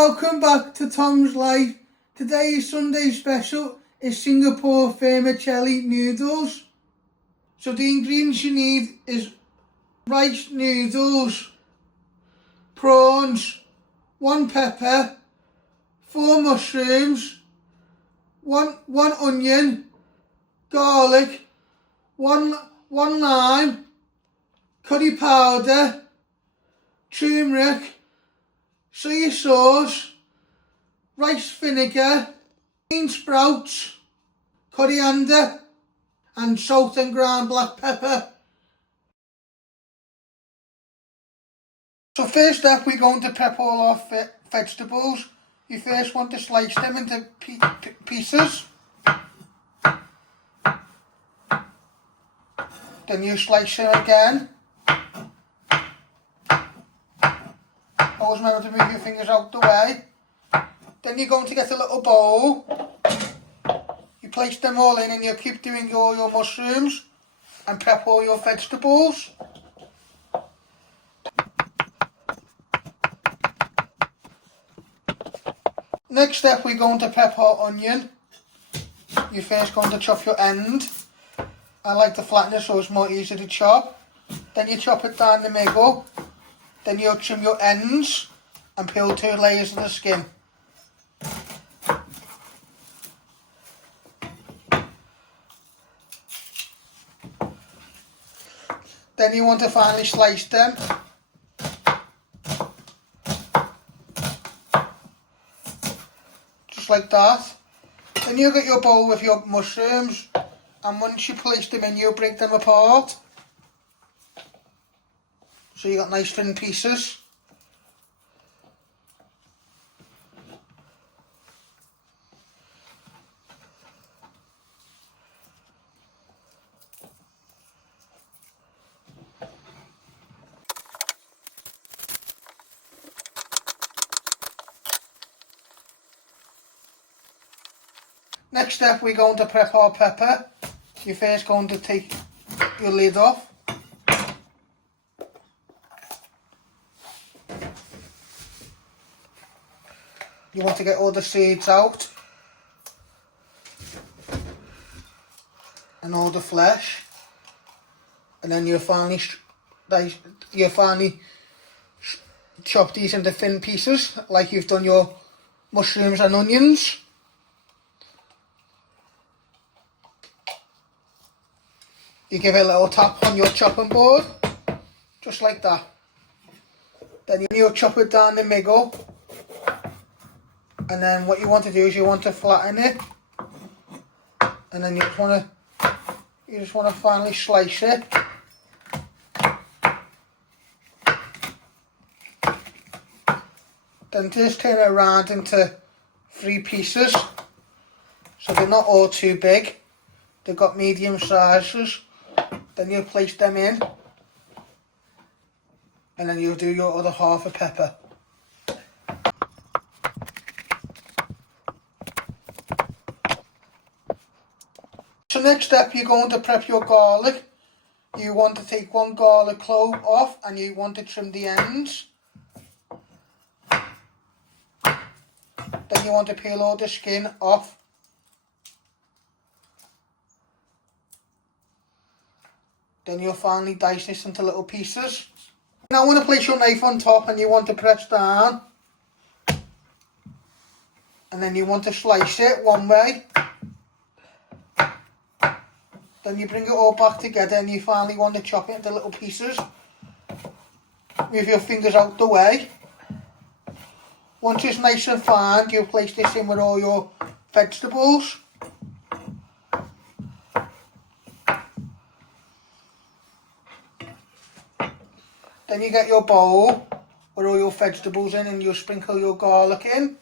Welcome back to Tom's Life. Today's Sunday special is Singapore Vermicelli noodles. So the ingredients you need is rice noodles, prawns, 1 pepper, 4 mushrooms, one onion, garlic, one lime, curry powder, turmeric, soy sauce, rice vinegar, bean sprouts, coriander, and salt and ground black pepper. So first up, we're going to prep all our vegetables. You first want to slice them into pieces. Then you slice them again. Always remember to move your fingers out the way. Then you're going to get a little bowl. You place them all in and you keep doing all your mushrooms and prep all your vegetables. Next step, we're going to prep our onion. You're first going to chop your end. I like to flatten it so it's more easy to chop. Then you chop it down the middle. Then you'll trim your ends and peel 2 layers of the skin. Then you want to finally slice them. Just like that. Then you get your bowl with your mushrooms, and once you place them in, you break them apart. So you got nice thin pieces. Next step, we're going to prep our pepper. You're first going to take your lid off. You want to get all the seeds out and all the flesh, and then you finally chop these into thin pieces like you've done your mushrooms and onions. You give it a little tap on your chopping board, just like that. Then you chop it down the middle. And then what you want to do is you want to flatten it, and then you just want to finally slice it. Then just turn it around into 3 pieces, so they're not all too big. They've got medium sizes. Then you place them in, and then you'll do your other half of pepper. So next step, you're going to prep your garlic. You want to take 1 garlic clove off and you want to trim the ends. Then you want to peel all the skin off. Then you'll finally dice this into little pieces. Now you want to place your knife on top and you want to press down. And then you want to slice it one way. Then you bring it all back together and you finally want to chop it into little pieces with your fingers out the way. Once it's nice and fine, you'll place this in with all your vegetables. Then you get your bowl with all your vegetables in and you sprinkle your garlic in.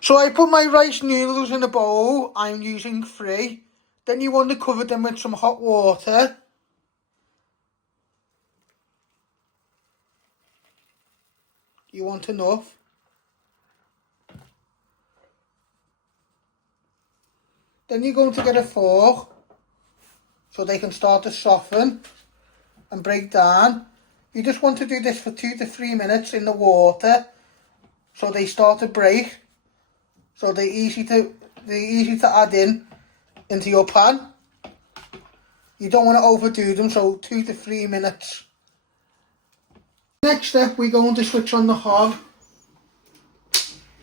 So I put my rice noodles in a bowl. I'm using 3. Then you want to cover them with some hot water. You want enough. Then you're going to get a fork so they can start to soften and break down. You just want to do this for 2 to 3 minutes in the water so they start to break. So they're easy to add into your pan. You don't want to overdo them, so 2 to 3 minutes. Next step, we're going to switch on the hob,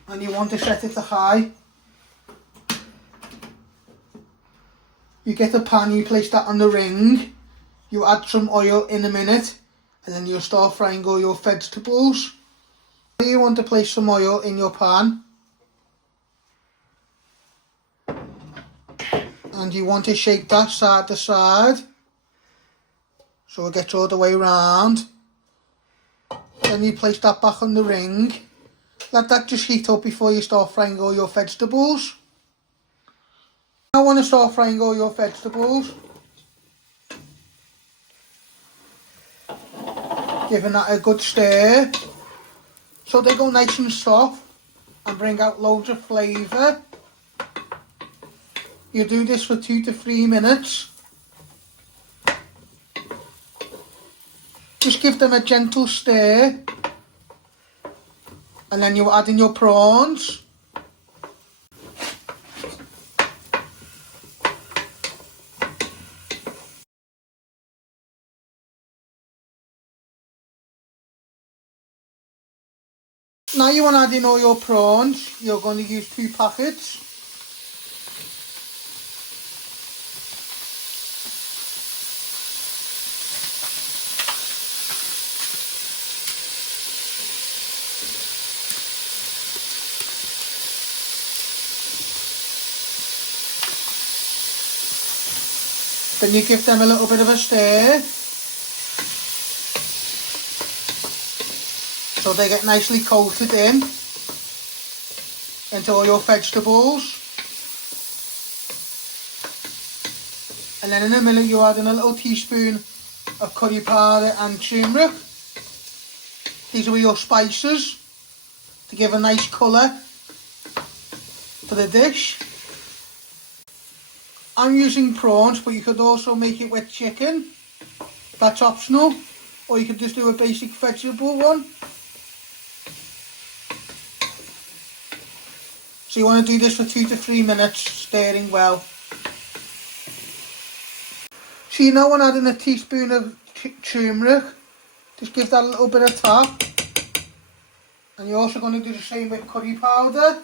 and you want to set it to high. You get a pan, you place that on the ring, you add some oil in a minute, and then you'll start frying all your vegetables. You want to place some oil in your pan, and you want to shake that side to side so it gets all the way round. Then you place that back on the ring. Let that just heat up before you start frying all your vegetables. Now when you start frying all your vegetables, giving that a good stir so they go nice and soft and bring out loads of flavour. You do this for 2 to 3 minutes. Just give them a gentle stir, and then you add in your prawns. Now you want to add in all your prawns. You're going to use 2 packets. Then you give them a little bit of a stir so they get nicely coated into all your vegetables. And then in a minute you add in a little teaspoon of curry powder and turmeric. These are your spices to give a nice colour to the dish. I'm using prawns, but you could also make it with chicken. That's optional. Or you could just do a basic vegetable one. So you want to do this for 2 to 3 minutes, stirring well. So you now want to add in a teaspoon of turmeric. Just give that a little bit of tap. And you're also going to do the same with curry powder.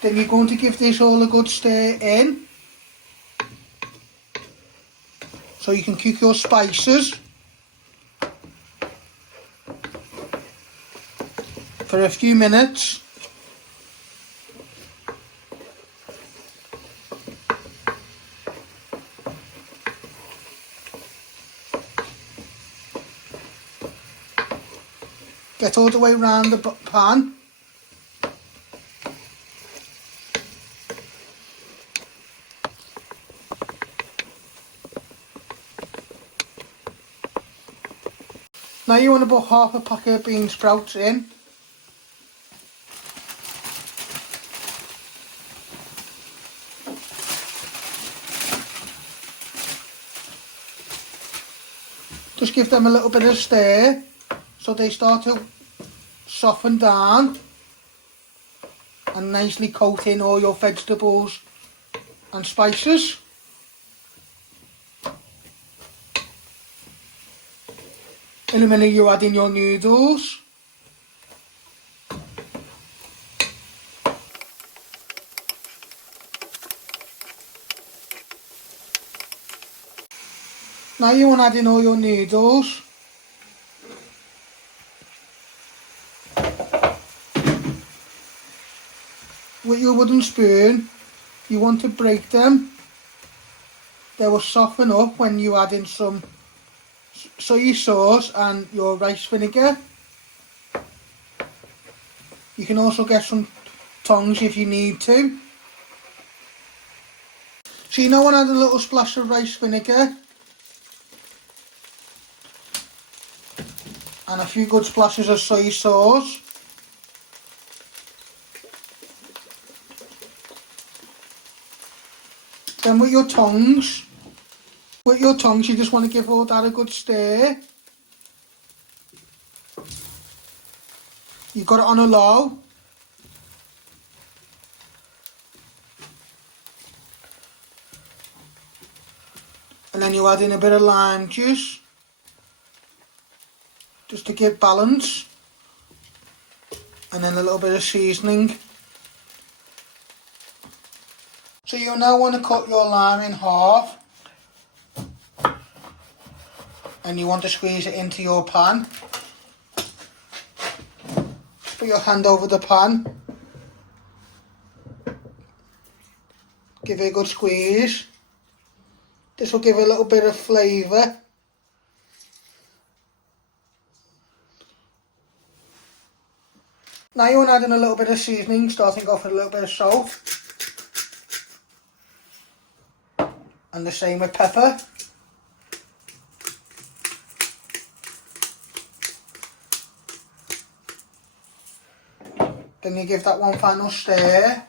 Then you're going to give this all a good stir in, so you can cook your spices for a few minutes. Get all the way around the pan. Now you want to put half a packet of bean sprouts in. Just give them a little bit of stir so they start to soften down and nicely coat in all your vegetables and spices. In a minute you add in your noodles. Now you want to add in all your noodles. With your wooden spoon, you want to break them. They will soften up when you add in some soy sauce and your rice vinegar. You can also get some tongs if you need to. So you now want to add a little splash of rice vinegar. and a few good splashes of soy sauce. Then with your tongs, you just want to give all that a good stir. You got it on a low. And then you add in a bit of lime juice, just to give balance. And then a little bit of seasoning. So you now want to cut your lime in half. And you want to squeeze it into your pan. Just put your hand over the pan. Give it a good squeeze. This will give it a little bit of flavour. Now you want to add in a little bit of seasoning, starting off with a little bit of salt. And the same with pepper. Then you give that one final stir.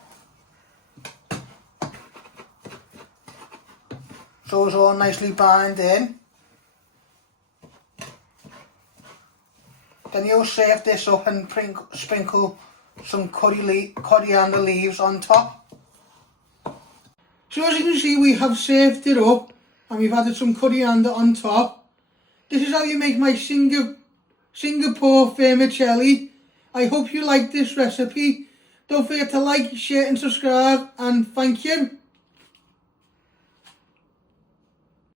So it's all nicely bind in. Then you'll serve this up and sprinkle some coriander leaves on top. So as you can see, we have served it up and we've added some coriander on top. This is how you make my Singapore vermicelli. I hope you like this recipe. Don't forget to like, share and subscribe, and thank you.